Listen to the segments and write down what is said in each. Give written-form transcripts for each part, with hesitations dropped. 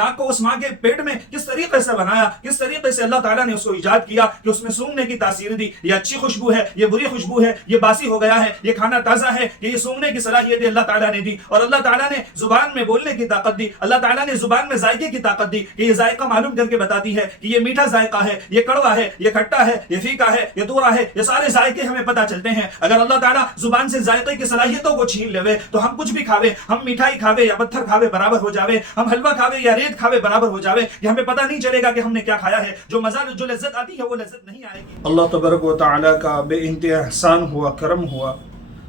ناک کو اس ماں کے پیٹ میں کس طریقے سے بنایا, کس طریقے سے اللہ تعالیٰ نے اس کو ایجاد کیا کہ اس میں سونگنے کی تاثیر دی. یہ اچھی خوشبو ہے, یہ بری خوشبو ہے, یہ باسی ہو گیا ہے, یہ کھانا تازہ ہے, یہ سونگنے کی صلاحیت اللہ تعالیٰ نے دی. اور اللہ تعالیٰ نے زبان میں بولنے کی طاقت دی, اللہ تعالیٰ نے زبان میں ذائقے کی طاقت دی کہ یہ ذائقہ معلوم کر کے بتاتی ہے کہ یہ میٹھا ذائقہ ہے, یہ کڑوا ہے, یہ کھٹا ہے, یہ پھیکا ہے, یہ تورا ہے. یہ سارے ذائقے ہمیں پتہ چلتے ہیں. اگر اللہ تعالیٰ زبان سے ذائقے کی صلاحیتوں کو چھین لے تو ہم کچھ بھی کھاوے, ہم میٹھائی کھاوے یا پتھر کھاوے برابر ہو جاوے, ہم حلوہ کھاوے یا ریت کھاوے برابر ہو جاوے, کہ ہمیں پتہ نہیں چلے گا کہ ہم نے کیا کھایا ہے. جو مزہ, جو لذت آتی ہے وہ لذت نہیں آئے گی. اللہ تبارک و تعالیٰ کا بے انتہا احسان ہوا, کرم ہوا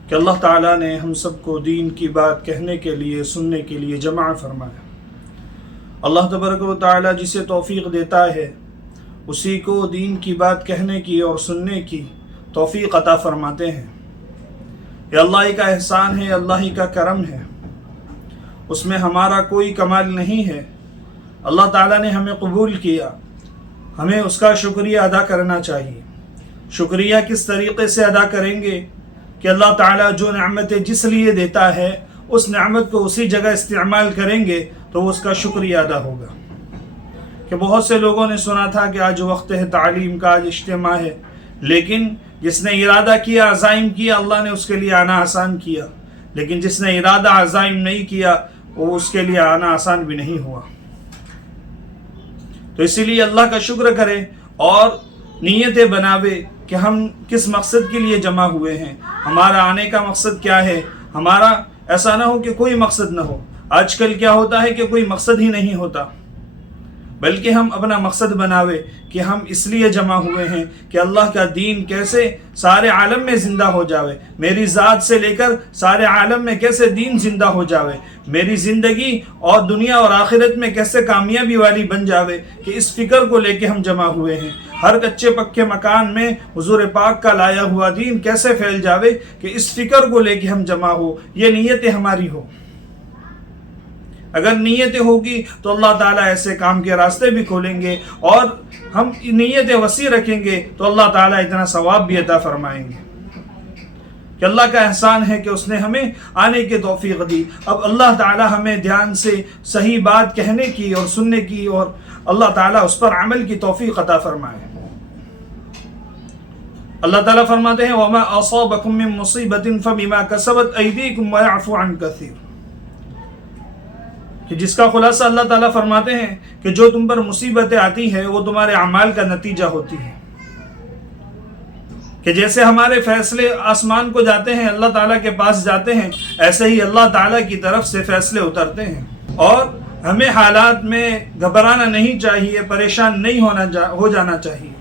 کہ اللہ تعالیٰ نے ہم سب کو دین کی بات کہنے کے لیے, سننے کے لیے جمع فرمایا. اللہ تبارک و تعالیٰ جسے توفیق دیتا ہے اسی کو دین کی بات کہنے کی اور سننے کی توفیق عطا فرماتے ہیں. یہ اللہ ہی کا احسان ہے, اللہ ہی کا کرم ہے, اس میں ہمارا کوئی کمال نہیں ہے. اللہ تعالیٰ نے ہمیں قبول کیا, ہمیں اس کا شکریہ ادا کرنا چاہیے. شکریہ کس طریقے سے ادا کریں گے کہ اللہ تعالیٰ جو نعمتیں جس لیے دیتا ہے اس نعمت کو اسی جگہ استعمال کریں گے تو اس کا شکریہ ادا ہوگا. کہ بہت سے لوگوں نے سنا تھا کہ آج وقت ہے تعلیم کا, آج اجتماع ہے, لیکن جس نے ارادہ کیا, عزائم کیا, اللہ نے اس کے لیے آنا آسان کیا. لیکن جس نے ارادہ عزائم نہیں کیا وہ اس کے لیے آنا آسان بھی نہیں ہوا. تو اسی لیے اللہ کا شکر کرے اور نیتیں بناوے کہ ہم کس مقصد کے لیے جمع ہوئے ہیں, ہمارا آنے کا مقصد کیا ہے. ہمارا ایسا نہ ہو کہ کوئی مقصد نہ ہو. آج کل کیا ہوتا ہے کہ کوئی مقصد ہی نہیں ہوتا, بلکہ ہم اپنا مقصد بناوے کہ ہم اس لیے جمع ہوئے ہیں کہ اللہ کا دین کیسے سارے عالم میں زندہ ہو جاوے, میری ذات سے لے کر سارے عالم میں کیسے دین زندہ ہو جاوے, میری زندگی اور دنیا اور آخرت میں کیسے کامیابی والی بن جاوے. کہ اس فکر کو لے کے ہم جمع ہوئے ہیں. ہر کچے پکے مکان میں حضور پاک کا لایا ہوا دین کیسے پھیل جاوے, کہ اس فکر کو لے کے ہم جمع ہو, یہ نیتیں ہماری ہو. اگر نیتیں ہوگی تو اللہ تعالیٰ ایسے کام کے راستے بھی کھولیں گے, اور ہم نیتیں وسیع رکھیں گے تو اللہ تعالیٰ اتنا ثواب بھی عطا فرمائیں گے. کہ اللہ کا احسان ہے کہ اس نے ہمیں آنے کی توفیق دی. اب اللہ تعالیٰ ہمیں دھیان سے صحیح بات کہنے کی اور سننے کی, اور اللہ تعالیٰ اس پر عمل کی توفیق عطا فرمائے. اللہ تعالیٰ فرماتے ہیں وَمَا أَصَابَكُم مِّن مُّصِيبَةٍ فَبِمَا كَسَبَتْ أَيْدِيكُمْ وَيَعْفُو عَن كَثِيرٍ. کہ جس کا خلاصہ اللہ تعالیٰ فرماتے ہیں کہ جو تم پر مصیبتیں آتی ہیں وہ تمہارے اعمال کا نتیجہ ہوتی ہے. کہ جیسے ہمارے فیصلے آسمان کو جاتے ہیں, اللہ تعالیٰ کے پاس جاتے ہیں, ایسے ہی اللہ تعالیٰ کی طرف سے فیصلے اترتے ہیں. اور ہمیں حالات میں گھبرانا نہیں چاہیے, پریشان نہیں ہو جانا چاہیے,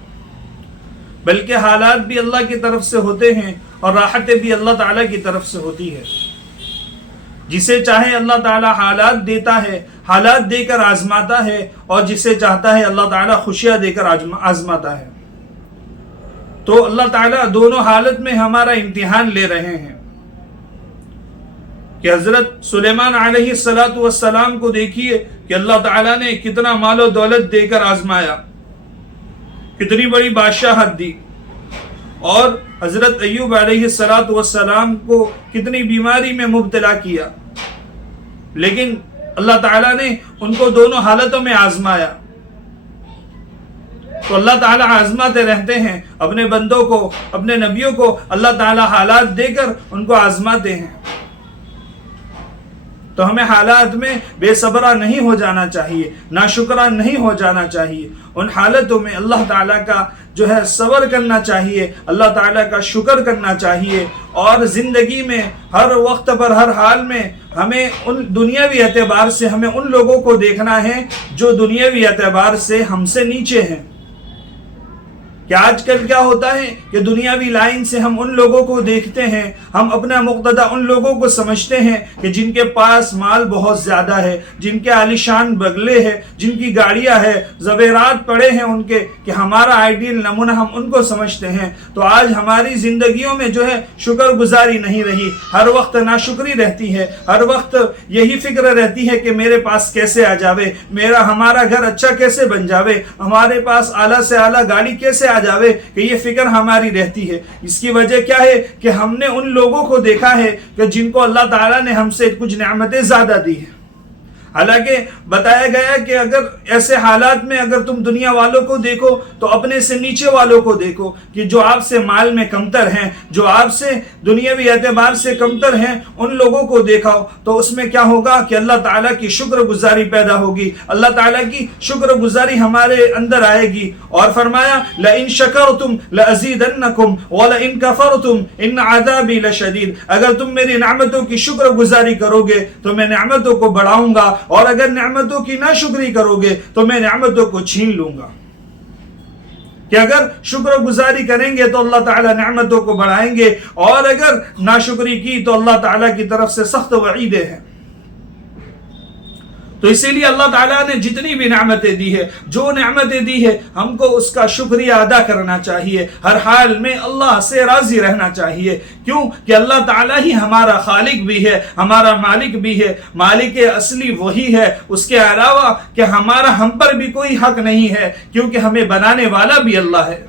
بلکہ حالات بھی اللہ کی طرف سے ہوتے ہیں اور راحتیں بھی اللہ تعالیٰ کی طرف سے ہوتی ہے. جسے چاہے اللہ تعالیٰ حالات دیتا ہے, حالات دے کر آزماتا ہے, اور جسے چاہتا ہے اللہ تعالیٰ خوشیاں دے کر آزماتا ہے. تو اللہ تعالیٰ دونوں حالت میں ہمارا امتحان لے رہے ہیں. کہ حضرت سلیمان علیہ السلام کو دیکھیے کہ اللہ تعالیٰ نے کتنا مال و دولت دے کر آزمایا, کتنی بڑی بادشاہت دی. اور حضرت ایوب علیہ السلام کو کتنی بیماری میں مبتلا کیا, لیکن اللہ تعالیٰ نے ان کو دونوں حالتوں میں آزمایا. تو اللہ تعالیٰ آزماتے رہتے ہیں اپنے بندوں کو, اپنے نبیوں کو اللہ تعالیٰ حالات دے کر ان کو آزماتے ہیں. تو ہمیں حالات میں بے صبرہ نہیں ہو جانا چاہیے, ناشکرہ نہیں ہو جانا چاہیے. ان حالتوں میں اللہ تعالیٰ کا جو ہے صبر کرنا چاہیے, اللہ تعالیٰ کا شکر کرنا چاہیے. اور زندگی میں ہر وقت پر, ہر حال میں ہمیں ان دنیاوی اعتبار سے ہمیں ان لوگوں کو دیکھنا ہے جو دنیاوی اعتبار سے ہم سے نیچے ہیں. کہ آج کل کیا ہوتا ہے کہ دنیاوی لائن سے ہم ان لوگوں کو دیکھتے ہیں, ہم اپنا مقتدیٰ ان لوگوں کو سمجھتے ہیں کہ جن کے پاس مال بہت زیادہ ہے, جن کے عالیشان بنگلے ہیں, جن کی گاڑیاں ہیں, زیورات پڑے ہیں ان کے, کہ ہمارا آئیڈیل نمونہ ہم ان کو سمجھتے ہیں. تو آج ہماری زندگیوں میں جو ہے شکر گزاری نہیں رہی, ہر وقت ناشکری رہتی ہے, ہر وقت یہی فکر رہتی ہے کہ میرے پاس کیسے آ جاوے, ہمارا گھر اچھا کیسے بن جاوے, ہمارے پاس اعلیٰ سے اعلیٰ گاڑی کیسے آ جاوے, کہ یہ فکر ہماری رہتی ہے. اس کی وجہ کیا ہے کہ ہم نے ان لوگوں کو دیکھا ہے کہ جن کو اللہ تعالیٰ نے ہم سے کچھ نعمتیں زیادہ دی ہیں. حالانکہ بتایا گیا کہ اگر ایسے حالات میں اگر تم دنیا والوں کو دیکھو تو اپنے سے نیچے والوں کو دیکھو، کہ جو آپ سے مال میں کمتر ہیں، جو آپ سے دنیاوی اعتبار سے کمتر ہیں، ان لوگوں کو دیکھاؤ تو اس میں کیا ہوگا کہ اللہ تعالیٰ کی شکر گزاری پیدا ہوگی، اللہ تعالیٰ کی شکر گزاری ہمارے اندر آئے گی۔ اور فرمایا لَإِن شَكَرْتُمْ لَأَزِيدَنَّكُمْ وَلَإِن كَفَرْتُمْ إِنَّ عَذَابِي لَشَدِيدٌ، اگر تم میری نعمتوں کی شکر گزاری کرو گے تو میں نعمتوں کو بڑھاؤں گا، اور اگر نعمتوں کی ناشکری کرو گے تو میں نعمتوں کو چھین لوں گا۔ کہ اگر شکر گزاری کریں گے تو اللہ تعالیٰ نعمتوں کو بڑھائیں گے، اور اگر ناشکری کی تو اللہ تعالیٰ کی طرف سے سخت وعیدیں ہیں۔ تو اسی لیے اللہ تعالیٰ نے جتنی بھی نعمتیں دی ہے، جو نعمتیں دی ہے، ہم کو اس کا شکریہ ادا کرنا چاہیے، ہر حال میں اللہ سے راضی رہنا چاہیے۔ کیوں کہ اللہ تعالیٰ ہی ہمارا خالق بھی ہے، ہمارا مالک بھی ہے، مالک اصلی وہی ہے، اس کے علاوہ کہ ہمارا ہم پر بھی کوئی حق نہیں ہے، کیونکہ ہمیں بنانے والا بھی اللہ ہے،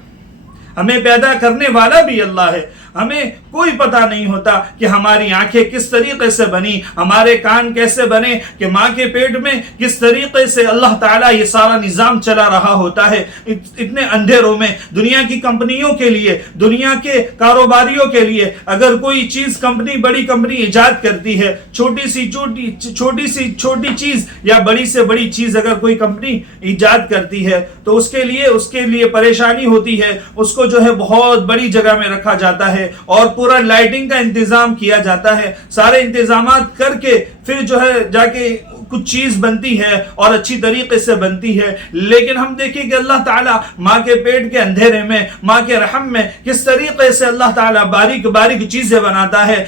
ہمیں پیدا کرنے والا بھی اللہ ہے۔ ہمیں کوئی پتہ نہیں ہوتا کہ ہماری آنکھیں کس طریقے سے بنی، ہمارے کان کیسے بنے، کہ ماں کے پیٹ میں کس طریقے سے اللہ تعالیٰ یہ سارا نظام چلا رہا ہوتا ہے۔ اتنے اندھیروں میں دنیا کی کمپنیوں کے لیے، دنیا کے کاروباریوں کے لیے اگر کوئی چیز بڑی کمپنی ایجاد کرتی ہے، چھوٹی سی چیز یا بڑی سے بڑی چیز اگر کوئی کمپنی ایجاد کرتی ہے تو اس کے لیے پریشانی ہوتی ہے، اس کو جو ہے بہت بڑی جگہ میں رکھا جاتا ہے، اور پورا لائٹنگ کا انتظام کیا جاتا ہے، سارے انتظامات کر کے پھر جو ہے جا کے کچھ چیز بنتی ہے اور اچھی طریقے سے بنتی ہے۔ لیکن ہم دیکھیں کہ اللہ تعالیٰ ماں کے پیٹ کے اندھیرے میں، ماں کے رحم میں کس طریقے سے اللہ تعالیٰ باریک باریک چیزیں بناتا ہے۔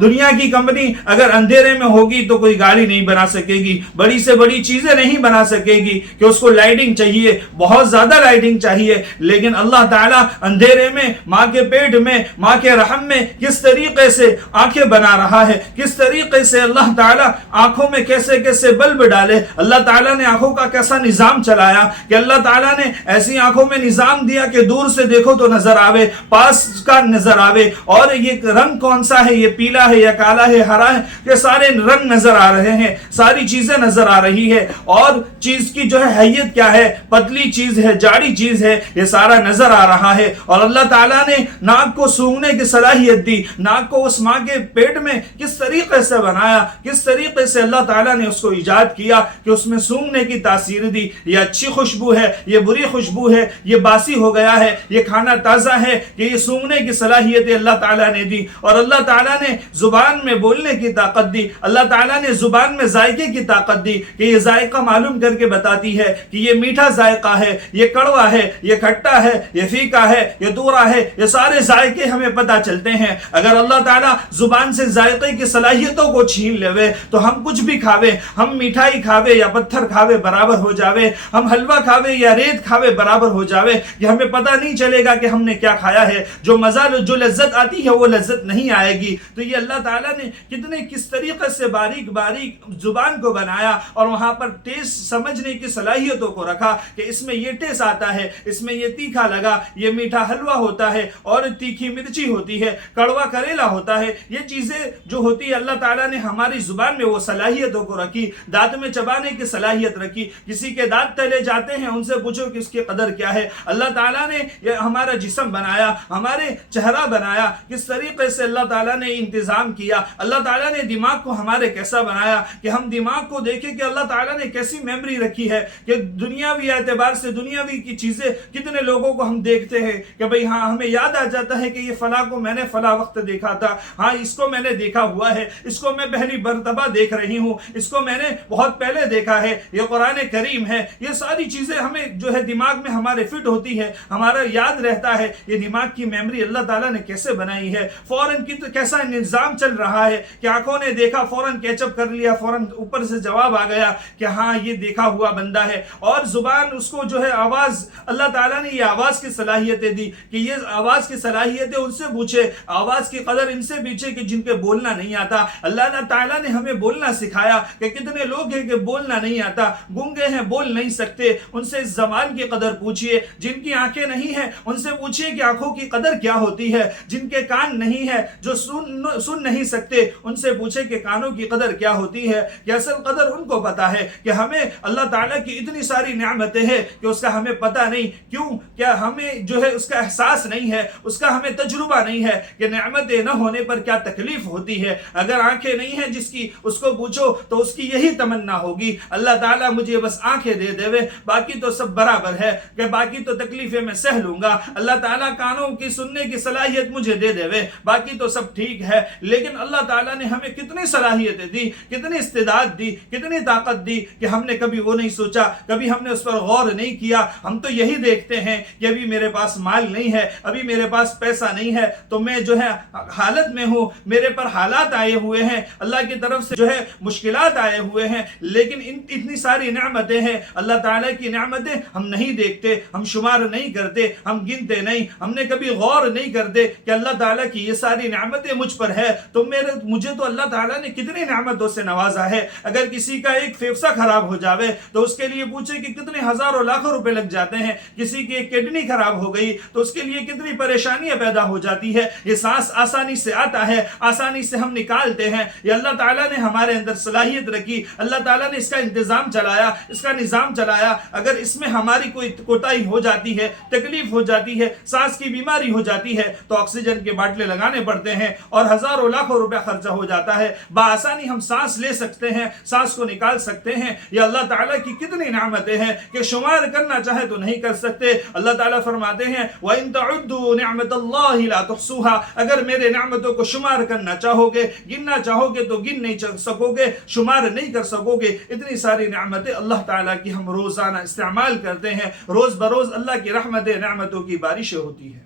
دنیا کی کمپنی اگر اندھیرے میں ہوگی تو کوئی گاڑی نہیں بنا سکے گی، بڑی سے بڑی چیزیں نہیں بنا سکے گی، کہ اس کو لائٹنگ چاہیے، بہت زیادہ لائٹنگ چاہیے۔ لیکن اللہ تعالیٰ اندھیرے میں، ماں کے پیٹ میں، ماں کے رحم میں کس طریقے سے آنکھیں بنا رہا ہے، کس طریقے سے اللہ تعالیٰ آنکھوں میں کیسے کیسے بلب ڈالے، اللہ تعالیٰ نے آنکھوں کا کیسا نظام چلایا، کہ اللہ تعالیٰ نے ایسی آنکھوں میں نظام دیا کہ دور سے دیکھو تو نظر آوے، پاس کا نظر آوے، اور یہ رنگ کون سا ہے، یہ پیلا ہے یا کالا ہے، ہرا ہے، یہ سارے رنگ نظر آ رہے ہیں، ساری چیزیں نظر آ رہی ہے، اور چیز کی جو ہے حیت کیا ہے، پتلی چیز ہے، جاڑی چیز ہے، یہ سارا نظر آ رہا ہے۔ اور اللہ تعالیٰ نے ناک کو سونگھنے کی صلاحیت دی، ناک کو اس ماں کے پیٹ میں کس طریقے سے بنایا، کس طریقے سے اللہ تعالیٰ نے اس کو ایجاد کیا کہ اس میں سونگھنے کی تاثیر دی، یہ اچھی خوشبو ہے، یہ بری خوشبو ہے، یہ باسی ہو گیا ہے، یہ کھانا تازہ ہے، کہ یہ سونگھنے کی صلاحیت اللہ تعالیٰ نے دی۔ اور اللہ تعالیٰ نے زبان میں بولنے کی طاقت دی، اللہ تعالیٰ نے زبان میں ذائقے کی طاقت دی، کہ یہ ذائقہ معلوم کر کے بتاتی ہے کہ یہ میٹھا ذائقہ ہے، یہ کڑوا ہے، یہ کھٹا ہے، یہ پھیکا ہے، یہ دورا ہے، یہ سارے ذائقے ہمیں پتہ چلتے ہیں۔ اگر اللہ تعالیٰ زبان سے ذائقے کی صلاحیتوں کو چھین لے تو ہم کچھ بھی کھاوے، ہم مٹھائی کھاوے یا پتھر کھاوے برابر ہو جاوے، ہم حلوہ کھاوے یا ریت کھاوے برابر ہو جاوے، کہ ہمیں پتہ نہیں چلے گا کہ ہم نے کیا کھایا ہے، جو مزہ جو لذت آتی ہے وہ لذت نہیں آئے گی۔ تو یہ اللہ تعالیٰ نے کس طریقے سے باریک باریک زبان کو بنایا، اور وہاں پر ٹیسٹ سمجھنے کی صلاحیتوں کو رکھا، کہ اس میں یہ ٹیسٹ آتا ہے، اس میں یہ تیکھا لگا، یہ میٹھا حلوہ ہوتا ہے، اور تیکھی مرچی ہوتی ہے، کڑوا کریلا ہوتا ہے۔ یہ چیزیں جو ہوتی ہے اللہ تعالیٰ نے ہماری زبان میں وہ صلاحیتوں کو رکھی، دانت میں چبانے کی صلاحیت رکھی۔ کسی کے دانت تلے جاتے ہیں، ان سے پوچھو کہ اس کی قدر کیا ہے۔ اللہ تعالیٰ نے یہ ہمارا جسم بنایا، ہمارے چہرہ بنایا، کس طریقے سے اللہ تعالیٰ نے انتظام کیا۔ اللہ تعالیٰ نے دماغ کو ہمارے کیسا بنایا، کہ ہم دماغ کو دیکھیں کہ اللہ تعالیٰ نے کیسی میموری رکھی ہے، کہ دنیاوی اعتبار سے دنیاوی کی چیزیں کتنے لوگوں کو ہم دیکھتے ہیں کہ بھئی ہاں ہمیں یاد آ جاتا ہے کہ یہ فلاں کو میں نے فلاں وقت دیکھا تھا، ہاں اس کو میں نے دیکھا ہوا ہے، اس کو میں پہلی مرتبہ دیکھ رہی ہوں، اس کو میں نے بہت پہلے دیکھا ہے، یہ قرآن کریم ہے۔ یہ ساری چیزیں ہمیں جو ہے دماغ میں ہمارے فٹ ہوتی ہے، ہمارا یاد رہتا ہے۔ یہ دماغ کی میموری اللہ تعالیٰ نے کیسے بنائی ہے، فوراً کیسا نظام چل رہا ہے، کہ آنکھوں نے دیکھا فوراً کیچ اپ کر لیا، فوراً اوپر سے جواب آ گیا کہ ہاں یہ دیکھا ہوا بندہ ہے۔ اور زبان اس کو جو ہے آواز، اللہ تعالیٰ نے یہ آواز کی صلاحیتیں دی، کہ یہ آواز کی صلاحیتیں ان سے پوچھے، آواز کی قدر ان سے پوچھے کہ جن کے بولنا نہیں آتا۔ اللہ تعالیٰ نے ہمیں بولنا سکھایا، کہ کتنے لوگ ہیں کہ بولنا نہیں آتا، گونگے ہیں، بول نہیں سکتے، ان سے اس زبان کی قدر پوچھئے۔ جن کی آنکھیں نہیں ہیں ان سے پوچھئے کہ آنکھوں کی قدر کیا ہوتی ہے۔ جن کے کان نہیں ہے، جو سن سن نہیں سکتے ان سے پوچھے کہ کانوں کی قدر کیا ہوتی ہے، کہ اصل قدر ان کو پتا ہے کہ ہمیں اللہ تعالیٰ کی اتنی ساری نعمتیں ہیں کہ اس کا ہمیں پتہ نہیں، کیوں کیا ہمیں جو ہے اس کا احساس نہیں ہے، اس کا ہمیں تجربہ نہیں ہے کہ نعمتیں نہ ہونے پر کیا تکلیف ہوتی ہے۔ اگر آنکھیں نہیں ہیں جس کی، اس کو پوچھو تو اس کی یہی تمنا ہوگی اللہ تعالیٰ مجھے بس آنکھیں دے دے، باقی تو سب برابر ہے، کہ باقی تو تکلیفیں میں سہ لوں گا، اللہ تعالیٰ کانوں کی سننے کی صلاحیت مجھے دے دے، باقی تو سب ٹھیک ہے۔ لیکن اللہ تعالیٰ نے ہمیں کتنی صلاحیتیں دی، کتنی استعداد دی، کتنی طاقت دی کہ ہم نے کبھی وہ نہیں سوچا، کبھی ہم نے اس پر غور نہیں کیا۔ ہم تو یہی دیکھتے ہیں کہ ابھی میرے پاس مال نہیں ہے، ابھی میرے پاس پیسہ نہیں ہے، تو میں جو ہے حالت میں ہوں، میرے پر حالات آئے ہوئے ہیں، اللہ کی طرف سے جو ہے مشکلات آئے ہوئے ہیں، لیکن اتنی ساری نعمتیں ہیں، اللہ تعالیٰ کی نعمتیں ہم نہیں دیکھتے، ہم شمار نہیں کرتے، ہم گنتے نہیں، ہم نے کبھی غور نہیں کرتے کہ اللہ تعالیٰ کی یہ ساری نعمتیں مجھ پر ہے، تو مجھے تو اللہ تعالیٰ نے کتنی نعمتوں سے نوازا ہے۔ اگر کسی کا ایک فیفسا خراب ہو جاوے تو اس کے لیے پوچھے کہ کتنے ہزاروں لاکھوں روپے لگ جاتے ہیں، کسی کی ایک کڈنی خراب ہو گئی تو اس کے لیے کتنی پریشانیاں پیدا ہو جاتی ہے، یہ سانس آسانی سے آتا ہے، آسانی سے ہم نکالتے ہیں، یہ اللہ تعالیٰ نے ہمارے اندر صلاحیت رکھی، اللہ تعالیٰ نے اس کا انتظام چلایا، اس کا نظام چلایا۔ اگر اس میں ہماری کوئی کوتاہی ہو جاتی ہے، تکلیف ہو جاتی ہے، سانس کی بیماری ہو جاتی ہے تو آکسیجن کے باٹلے لگانے پڑتے ہیں اور ہزاروں لاکھوں روپے خرچہ ہو جاتا ہے، بآسانی ہم سانس لے سکتے ہیں، سانس کو نکال سکتے ہیں۔ یہ اللہ تعالیٰ کی کتنی نعمتیں ہیں کہ شمار کرنا چاہے تو نہیں کر سکتے۔ اللہ تعالیٰ فرماتے ہیں وَإِن تَعُدُّوا نِعْمَةَ اللَّهِ لَا تُحْصُوهَا، اگر میرے نعمتوں کو شمار کرنا چاہو گے، گننا چاہو گے تو گن نہیں سکو گے، شمار نہیں کر سکو گے۔ اتنی ساری نعمتیں اللہ تعالیٰ کی ہم روزانہ استعمال کرتے ہیں، روز بروز اللہ کی رحمتیں نعمتوں کی بارشیں ہوتی ہے۔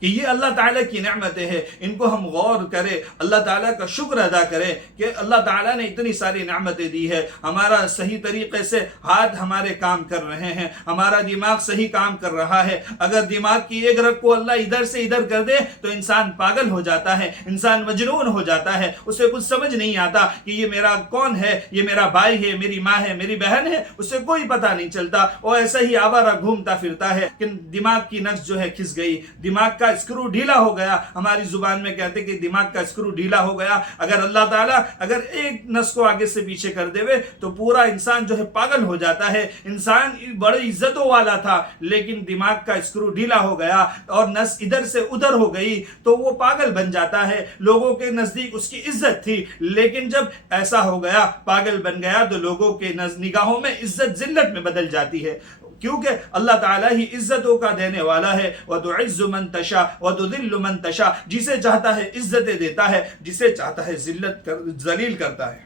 کہ یہ اللہ تعالیٰ کی نعمتیں ہیں، ان کو ہم غور کریں، اللہ تعالیٰ کا شکر ادا کریں کہ اللہ تعالیٰ نے اتنی ساری نعمتیں دی ہے، ہمارا صحیح طریقے سے ہاتھ ہمارے کام کر رہے ہیں، ہمارا دماغ صحیح کام کر رہا ہے۔ اگر دماغ کی ایک رگ کو اللہ ادھر سے ادھر کر دے تو انسان پاگل ہو جاتا ہے، انسان مجنون ہو جاتا ہے، اسے کچھ سمجھ نہیں آتا کہ یہ میرا کون ہے، یہ میرا بھائی ہے، میری ماں ہے، میری بہن ہے، اسے کوئی پتہ نہیں چلتا، وہ ایسا ہی آوارہ گھومتا پھرتا ہے کہ دماغ کی نس جو ہے کھس گئی، دماغ کا اسکرو ڈھیلا ہو گیا، ہماری زبان میں کہتے کہ دماغ کا اسکرو ڈھیلا ہو گیا۔ اگر اللہ تعالیٰ اگر ایک نس کو آگے سے پیچھے کر دے تو پورا انسان جو ہے پاگل ہو جاتا ہے۔ انسان بڑی عزتوں والا تھا لیکن دماغ کا اسکرو ڈھیلا ہو گیا اور نس ادھر سے ادھر ہو گئی تو وہ پاگل بن جاتا ہے۔ لوگوں کے نزدیک اس کی عزت تھی، لیکن جب ایسا ہو گیا، پاگل بن گیا، تو لوگوں کے نگاہوں میں عزت ذلت میں بدل جاتی ہے، کیونکہ اللہ تعالیٰ ہی عزتوں کا دینے والا ہے۔ وَتُعِزُّ مَن تَشَاءُ وَتُذِلُّ مَن تَشَاءُ، جسے چاہتا ہے عزتیں دیتا ہے، جسے چاہتا ہے ذلیل کرتا ہے،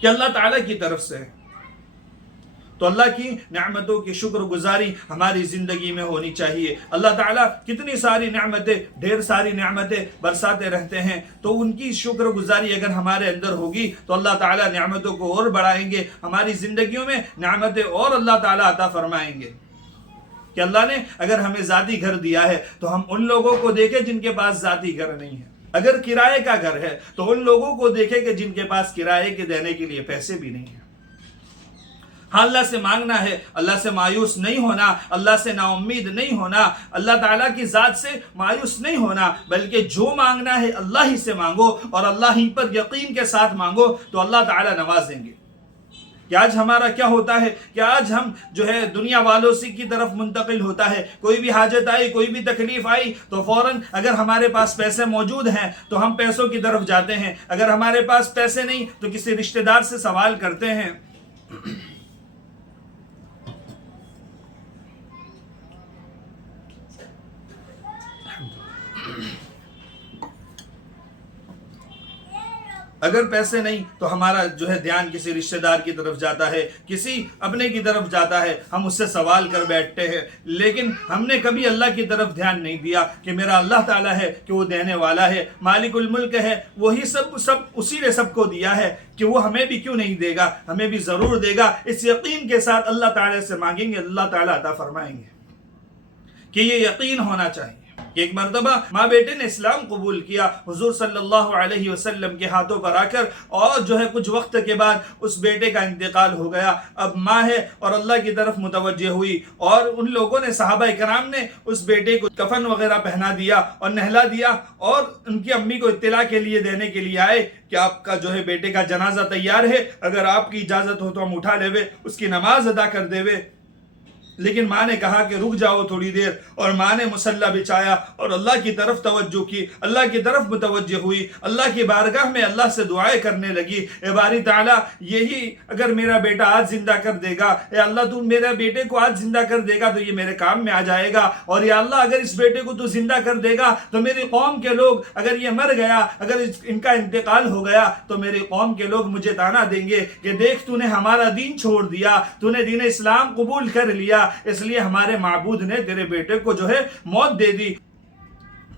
کہ اللہ تعالیٰ کی طرف سے۔ تو اللہ کی نعمتوں کی شکر گزاری ہماری زندگی میں ہونی چاہیے۔ اللہ تعالیٰ کتنی ساری نعمتیں، ڈھیر ساری نعمتیں برساتے رہتے ہیں، تو ان کی شکر گزاری اگر ہمارے اندر ہوگی تو اللہ تعالیٰ نعمتوں کو اور بڑھائیں گے، ہماری زندگیوں میں نعمتیں اور اللہ تعالیٰ عطا فرمائیں گے۔ کہ اللہ نے اگر ہمیں ذاتی گھر دیا ہے تو ہم ان لوگوں کو دیکھیں جن کے پاس ذاتی گھر نہیں ہے، اگر کرائے کا گھر ہے تو ان لوگوں کو دیکھیں کہ جن کے پاس کرائے کے دینے کے لیے پیسے بھی نہیں ہیں۔ ہاں، اللہ سے مانگنا ہے، اللہ سے مایوس نہیں ہونا، اللہ سے نا امید نہیں ہونا، اللہ تعالیٰ کی ذات سے مایوس نہیں ہونا، بلکہ جو مانگنا ہے اللہ ہی سے مانگو اور اللہ ہی پر یقین کے ساتھ مانگو تو اللہ تعالیٰ نوازیں گے۔ کہ آج ہمارا کیا ہوتا ہے کہ آج ہم جو ہے دنیا والوں سے کی طرف منتقل ہوتا ہے، کوئی بھی حاجت آئی، کوئی بھی تکلیف آئی تو فوراً اگر ہمارے پاس پیسے موجود ہیں تو ہم پیسوں کی طرف جاتے ہیں، اگر ہمارے پاس پیسے نہیں تو کسی رشتہ دار سے سوال کرتے ہیں۔ اگر پیسے نہیں تو ہمارا جو ہے دھیان کسی رشتہ دار کی طرف جاتا ہے، کسی اپنے کی طرف جاتا ہے، ہم اس سے سوال کر بیٹھتے ہیں، لیکن ہم نے کبھی اللہ کی طرف دھیان نہیں دیا کہ میرا اللہ تعالیٰ ہے، کہ وہ دینے والا ہے، مالک الملک ہے، وہی سب اسی نے سب کو دیا ہے، کہ وہ ہمیں بھی کیوں نہیں دے گا، ہمیں بھی ضرور دے گا۔ اس یقین کے ساتھ اللہ تعالیٰ سے مانگیں گے، اللہ تعالیٰ عطا فرمائیں گے، کہ یہ یقین ہونا چاہیے۔ ایک مرتبہ ماں بیٹے نے اسلام قبول کیا حضور صلی اللہ علیہ وسلم کے ہاتھوں پر آ کر، اور جو ہے کچھ وقت کے بعد اس بیٹے کا انتقال ہو گیا۔ اب ماں ہے اور اللہ کی طرف متوجہ ہوئی، اور ان لوگوں نے، صحابہ کرام نے اس بیٹے کو کفن وغیرہ پہنا دیا اور نہلا دیا، اور ان کی امی کو اطلاع کے لیے دینے کے لیے آئے کہ آپ کا جو ہے بیٹے کا جنازہ تیار ہے، اگر آپ کی اجازت ہو تو ہم اٹھا لے وے، اس کی نماز ادا کر دے وے۔ لیکن ماں نے کہا کہ رک جاؤ تھوڑی دیر، اور ماں نے مصلی بچھایا اور اللہ کی طرف توجہ کی، اللہ کی طرف متوجہ ہوئی، اللہ کی بارگاہ میں اللہ سے دعائیں کرنے لگی، اے باری تعالیٰ یہی اگر میرا بیٹا آج زندہ کر دے گا، اے اللہ تو میرے بیٹے کو آج زندہ کر دے گا تو یہ میرے کام میں آ جائے گا، اور یا اللہ اگر اس بیٹے کو تو زندہ کر دے گا تو میری قوم کے لوگ، اگر یہ مر گیا، اگر ان کا انتقال ہو گیا تو میری قوم کے لوگ مجھے تانا دیں گے کہ دیکھ تو نے ہمارا دین چھوڑ دیا، تو نے دین اسلام قبول کر لیا، اس لیے ہمارے معبود نے تیرے بیٹے کو جو ہے موت دے دی۔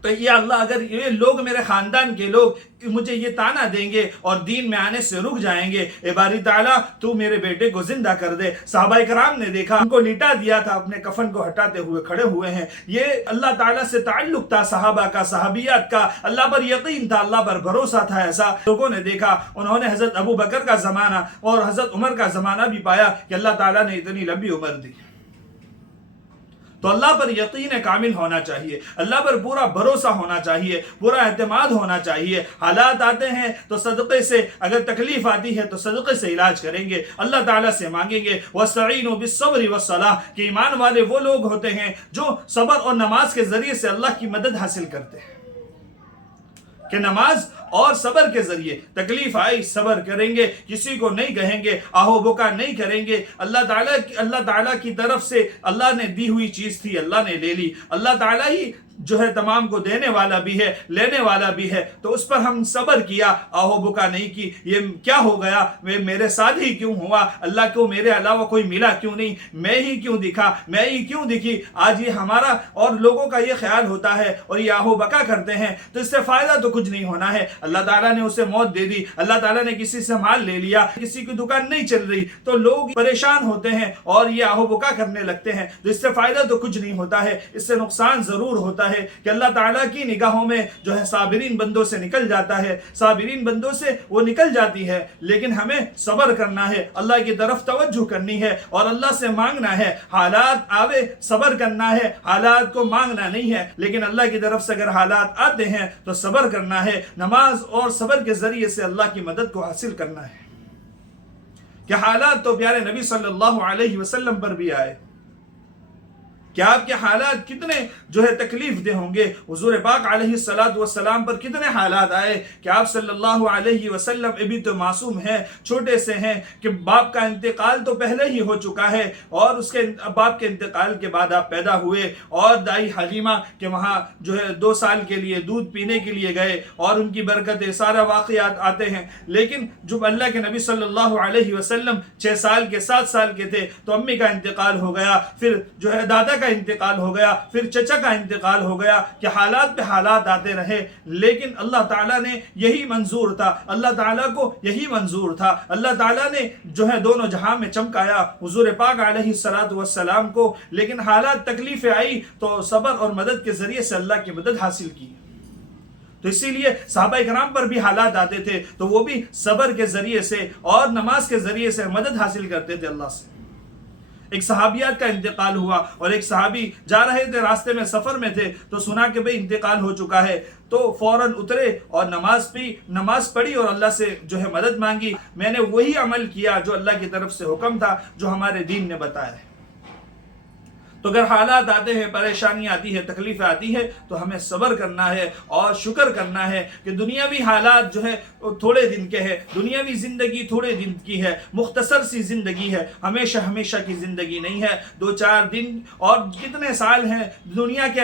تو یہ اللہ اگر یہ لوگ، میرے خاندان کے لوگ مجھے یہ تانا دیں گے اور دین میں آنے سے رک جائیں گے، اے باری تعالیٰ تو میرے بیٹے کو زندہ کر دے۔ صحابہ کرام نے دیکھا ان کو لٹا دیا تھا، اپنے کفن کو ہٹاتے ہوئے کھڑے ہوئے ہیں۔ یہ اللہ تعالیٰ سے تعلق تھا صحابہ کا، صحابیات کا، اللہ پر یقین تھا، اللہ پر بھروسہ تھا۔ ایسا لوگوں نے دیکھا، انہوں نے حضرت ابو بکر کا زمانہ اور حضرت عمر کا زمانہ بھی پایا کہ اللہ تعالیٰ نے اتنی لمبی عمر دی۔ تو اللہ پر یقین کامل ہونا چاہیے، اللہ پر پورا بھروسہ ہونا چاہیے، پورا اعتماد ہونا چاہیے۔ حالات آتے ہیں تو صدقے سے، اگر تکلیف آتی ہے تو صدقے سے علاج کریں گے، اللہ تعالیٰ سے مانگیں گے۔ وَاسْتَعِينُوا بِالصَّبْرِ وَالصَّلَاةِ کہ ایمان والے وہ لوگ ہوتے ہیں جو صبر اور نماز کے ذریعے سے اللہ کی مدد حاصل کرتے ہیں، کہ نماز اور صبر کے ذریعے تکلیف آئی صبر کریں گے، کسی کو نہیں کہیں گے، آہو بکا نہیں کریں گے۔ اللہ تعالیٰ کی طرف سے اللہ نے دی ہوئی چیز تھی، اللہ نے لے لی، اللہ تعالیٰ ہی جو ہے تمام کو دینے والا بھی ہے، لینے والا بھی ہے، تو اس پر ہم صبر کیا، آہو بکا نہیں کی، یہ کیا ہو گیا، میرے ساتھ ہی کیوں ہوا، اللہ کو میرے علاوہ کوئی ملا کیوں نہیں، میں ہی کیوں دکھا، میں ہی کیوں دکھی۔ آج یہ ہمارا اور لوگوں کا یہ خیال ہوتا ہے اور یہ آہو بکا کرتے ہیں، تو اس سے فائدہ تو کچھ نہیں ہونا ہے۔ اللہ تعالیٰ نے اسے موت دے دی، اللہ تعالیٰ نے کسی سے مال لے لیا، کسی کی دکان نہیں چل رہی، تو لوگ پریشان ہوتے ہیں اور یہ آہو بکا کرنے لگتے ہیں، تو اس سے فائدہ تو کچھ نہیں ہوتا ہے، اس سے نقصان ضرور ہوتا ہے کہ اللہ تعالیٰ کی نگاہوں میں جو ہے صابرین بندوں سے نکل جاتا ہے، صابرین بندوں سے وہ نکل جاتی ہے، لیکن ہمیں صبر کرنا ہے، اللہ کی طرف توجہ کرنی ہے اور اللہ سے مانگنا ہے۔ حالات آوے صبر کرنا ہے، حالات کو مانگنا نہیں ہے، لیکن اللہ کی طرف سے اگر حالات آتے ہیں تو صبر کرنا ہے، نماز اور صبر کے ذریعے سے اللہ کی مدد کو حاصل کرنا ہے۔ کہ حالات تو پیارے نبی صلی اللہ علیہ وسلم پر بھی آئے، کہ آپ کے حالات کتنے جو ہے تکلیف دہ ہوں گے۔ حضور پاک علیہ السلام پر کتنے حالات آئے کہ آپ صلی اللہ علیہ وسلم ابھی تو معصوم ہیں، چھوٹے سے ہیں، کہ باپ کا انتقال تو پہلے ہی ہو چکا ہے، اور اس کے باپ کے انتقال کے بعد آپ پیدا ہوئے، اور دائی حلیمہ کے وہاں جو ہے 2 سال کے لیے دودھ پینے کے لیے گئے، اور ان کی برکتیں، سارا واقعات آتے ہیں۔ لیکن جب اللہ کے نبی صلی اللہ علیہ وسلم 6 سال کے 7 سال کے تھے تو امی کا انتقال ہو گیا، پھر جو ہے دادا کا انتقال ہو گیا، پھر چچا کا انتقال ہو گیا، کہ حالات پہ حالات آتے رہے، لیکن اللہ تعالیٰ نے یہی منظور تھا، اللہ تعالیٰ کو یہی منظور تھا، اللہ تعالیٰ نے جو ہے دونوں جہاں میں چمکایا حضور پاک علیہ السلام کو، لیکن حالات تکلیفیں آئی تو صبر اور مدد کے ذریعے سے اللہ کی مدد حاصل کی۔ تو اسی لیے صحابہ کرام پر بھی حالات آتے تھے تو وہ بھی صبر کے ذریعے سے اور نماز کے ذریعے سے مدد حاصل کرتے تھے اللہ سے۔ ایک صحابیات کا انتقال ہوا، اور ایک صحابی جا رہے تھے، راستے میں سفر میں تھے، تو سنا کہ بھئی انتقال ہو چکا ہے، تو فوراً اترے اور نماز پڑھی اور اللہ سے جو ہے مدد مانگی۔ میں نے وہی عمل کیا جو اللہ کی طرف سے حکم تھا، جو ہمارے دین نے بتایا ہے۔ تو اگر حالات آتے ہیں، پریشانی آتی ہے، تکلیف آتی ہے، تو ہمیں صبر کرنا ہے اور شکر کرنا ہے کہ دنیاوی حالات جو ہے تھوڑے دن کے ہیں، دنیاوی زندگی تھوڑے دن کی ہے، مختصر سی زندگی ہے، ہمیشہ کی زندگی نہیں ہے۔ 2-4 دن اور کتنے سال ہیں، دنیا کے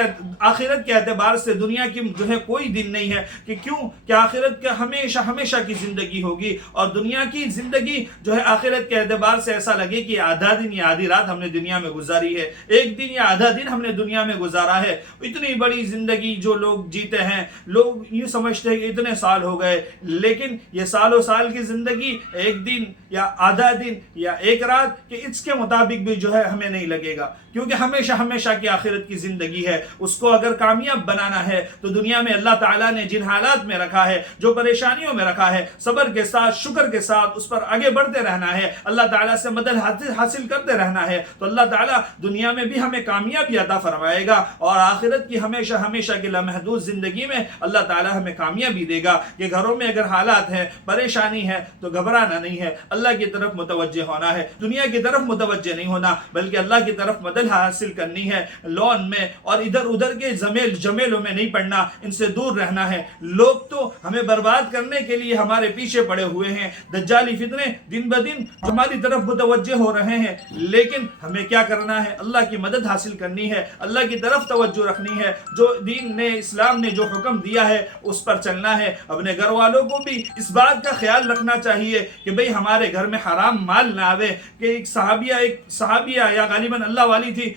آخرت کے اعتبار سے دنیا کی جو ہے کوئی دن نہیں ہے، کہ کیوں کہ آخرت کے ہمیشہ کی زندگی ہوگی، اور دنیا کی زندگی جو ہے آخرت کے اعتبار سے ایسا لگے کہ آدھا دن یا آدھی رات ہم نے دنیا میں گزاری ہے، ایک دن یا آدھا دن ہم نے دنیا میں گزارا ہے۔ اتنی بڑی زندگی جو لوگ جیتے ہیں، لوگ یہ سمجھتے ہیں کہ اتنے سال ہو گئے، لیکن یہ سال و سال کی زندگی ایک دن یا آدھا دن یا ایک رات کہ اس کے مطابق بھی جو ہے ہمیں نہیں لگے گا، کیونکہ ہمیشہ ہمیشہ کی آخرت کی زندگی ہے. اس کو اگر کامیاب بنانا ہے تو دنیا میں اللہ تعالیٰ نے جن حالات میں رکھا ہے, جو پریشانیوں میں رکھا ہے, صبر کے ساتھ شکر کے ساتھ اس پر آگے بڑھتے رہنا ہے, اللہ تعالیٰ سے مدد حاصل کرتے رہنا ہے, تو اللہ تعالیٰ دنیا میں بھی ہمیں کامیابی عطا فرمائے گا اور آخرت کی ہمیشہ ہمیشہ کی لامحدود زندگی میں اللہ تعالیٰ ہمیں کامیابی دے گا. کہ گھروں میں اگر حالات ہیں, پریشانی ہے, تو گھبرانا نہیں ہے, اللہ کی طرف متوجہ ہونا ہے, دنیا کی طرف متوجہ نہیں ہونا, بلکہ اللہ کی طرف مدد حاصل کرنی ہے. لون میں اور ادھر ادھر کے جمیلوں میں نہیں پڑنا, ان سے دور رہنا ہے. لوگ تو ہمیں برباد کرنے کے لیے ہمارے پیچھے پڑے ہوئے ہیں, دجالی فتنے دن بدن ہماری طرف متوجہ ہو رہے ہیں, لیکن ہمیں کیا کرنا ہے؟ اللہ کی مدد حاصل کرنی ہے, اللہ کی طرف توجہ رکھنی ہے, جو دین نے, اسلام نے جو حکم دیا ہے اس پر چلنا ہے. اپنے گھر والوں کو بھی اس بات کا خیال رکھنا چاہیے کہ بھئی ہمارے گھر میں حرام مال نہ آوے. کہ ایک صحابیہ یا غالباً اللہ والی تھی,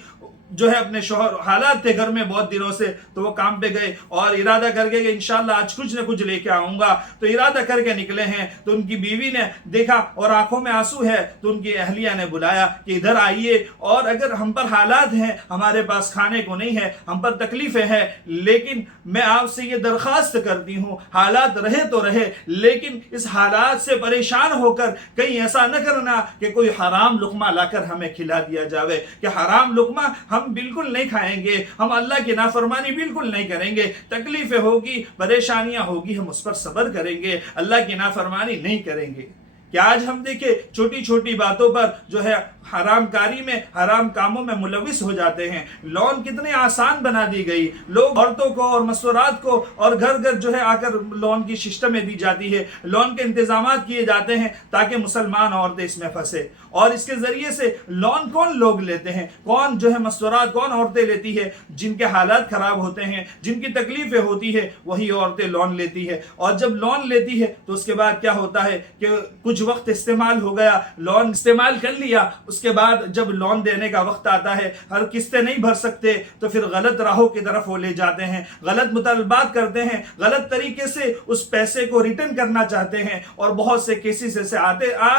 جو ہے اپنے شوہر حالات تھے گھر میں بہت دنوں سے, تو وہ کام پہ گئے اور ارادہ کر کے کہ انشاءاللہ آج کچھ نہ کچھ لے کے آؤں گا, تو ارادہ کر کے نکلے ہیں. تو ان کی بیوی نے دیکھا اور آنکھوں میں آنسو ہے, تو ان کی اہلیہ نے بلایا کہ ادھر آئیے, اور اگر ہم پر حالات ہیں, ہمارے پاس کھانے کو نہیں ہے, ہم پر تکلیفیں ہیں, لیکن میں آپ سے یہ درخواست کرتی ہوں, حالات رہے تو رہے, لیکن اس حالات سے پریشان ہو کر کہیں ایسا نہ کرنا کہ کوئی حرام لقمہ لا کر ہمیں کھلا دیا جاوے. کہ حرام لقمہ ہم بالکل نہیں کھائیں گے, ہم اللہ کی نافرمانی بالکل نہیں کریں گے. تکلیفیں ہوگی, پریشانیاں ہوگی, ہم اس پر صبر کریں گے, اللہ کی نافرمانی نہیں کریں گے. کہ آج ہم دیکھیں چھوٹی چھوٹی باتوں پر جو ہے حرام کاری میں, حرام کاموں میں ملوث ہو جاتے ہیں. لون کتنے آسان بنا دی گئی, لوگ عورتوں کو اور مستورات کو اور گھر گھر جو ہے آ کر لون کی ششٹمیں دی جاتی ہے, لون کے انتظامات کیے جاتے ہیں تاکہ مسلمان عورتیں اس میں پھنسے. اور اس کے ذریعے سے لون کون لوگ لیتے ہیں, کون جو ہے مستورات, کون عورتیں لیتی ہے؟ جن کے حالات خراب ہوتے ہیں, جن کی تکلیفیں ہوتی ہے, وہی عورتیں لون لیتی ہے. اور جب لون لیتی ہے تو اس کے بعد کیا ہوتا ہے کہ کچھ وقت استعمال ہو گیا, لون استعمال کر لیا, اس کے بعد جب لون دینے کا وقت آتا ہے, ہر قسطیں نہیں بھر سکتے, تو پھر غلط راہوں کی طرف وہ لے جاتے ہیں, غلط مطالبات کرتے ہیں, غلط طریقے سے اس پیسے کو ریٹرن کرنا چاہتے ہیں, اور بہت سے کیسز ایسے آ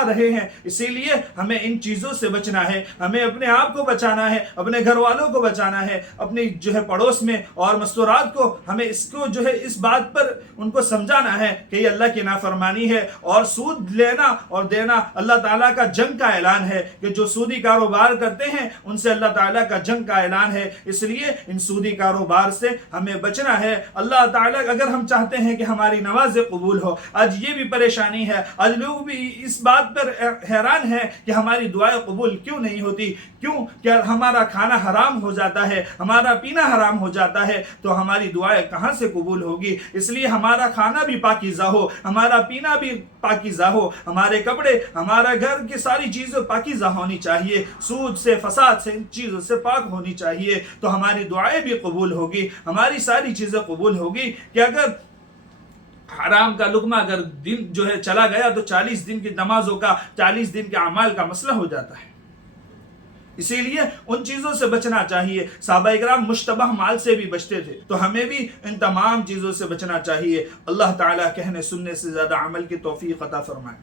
رہے ہیں. اسی لیے ہمیں ان چیزوں سے بچنا ہے, ہمیں اپنے آپ کو بچانا ہے, اپنے گھر والوں کو بچانا ہے, اپنی جو ہے پڑوس میں اور مستورات کو ہمیں اس کو جو ہے اس بات پر ان کو سمجھانا ہے کہ یہ اللہ کی نافرمانی ہے. اور سود لینا اور دینا اللہ تعالیٰ کا جنگ کا اعلان ہے, کہ جو سودی کاروبار کرتے ہیں ان سے اللہ تعالیٰ کا جنگ کا اعلان ہے. اس لیے ان سودی کاروبار سے ہمیں بچنا ہے. اللہ تعالیٰ اگر ہم چاہتے ہیں کہ ہماری نمازیں قبول ہو, آج یہ بھی پریشانی ہے, آج لوگ بھی اس بات پر حیران ہیں کہ ہماری دعائیں قبول کیوں نہیں ہوتی. کیوں؟ کہ ہمارا کھانا حرام ہو جاتا ہے, ہمارا پینا حرام ہو جاتا ہے, تو ہماری دعائیں کہاں سے قبول ہوگی. اس لیے ہمارا کھانا بھی پاکیزہ ہو, ہمارا پینا بھی پاکیزہ ہو, ہمارے کپڑے, ہمارا گھر کی ساری چیزیں پاکیزہ ہونی چاہیے, سود سے, فساد سے, ان چیزوں سے پاک ہونی چاہیے, تو ہماری دعائیں بھی قبول ہوگی, ہماری ساری چیزیں قبول ہوگی. کہ اگر حرام کا لقمہ اگر دن جو ہے چلا گیا تو 40 دن کی نمازوں کا, 40 دن کے اعمال کا مسئلہ ہو جاتا ہے. اسی لیے ان چیزوں سے بچنا چاہیے. صحابہ اکرام مشتبہ مال سے بھی بچتے تھے, تو ہمیں بھی ان تمام چیزوں سے بچنا چاہیے. اللہ تعالیٰ کہنے سننے سے زیادہ عمل کی توفیق عطا فرمائے.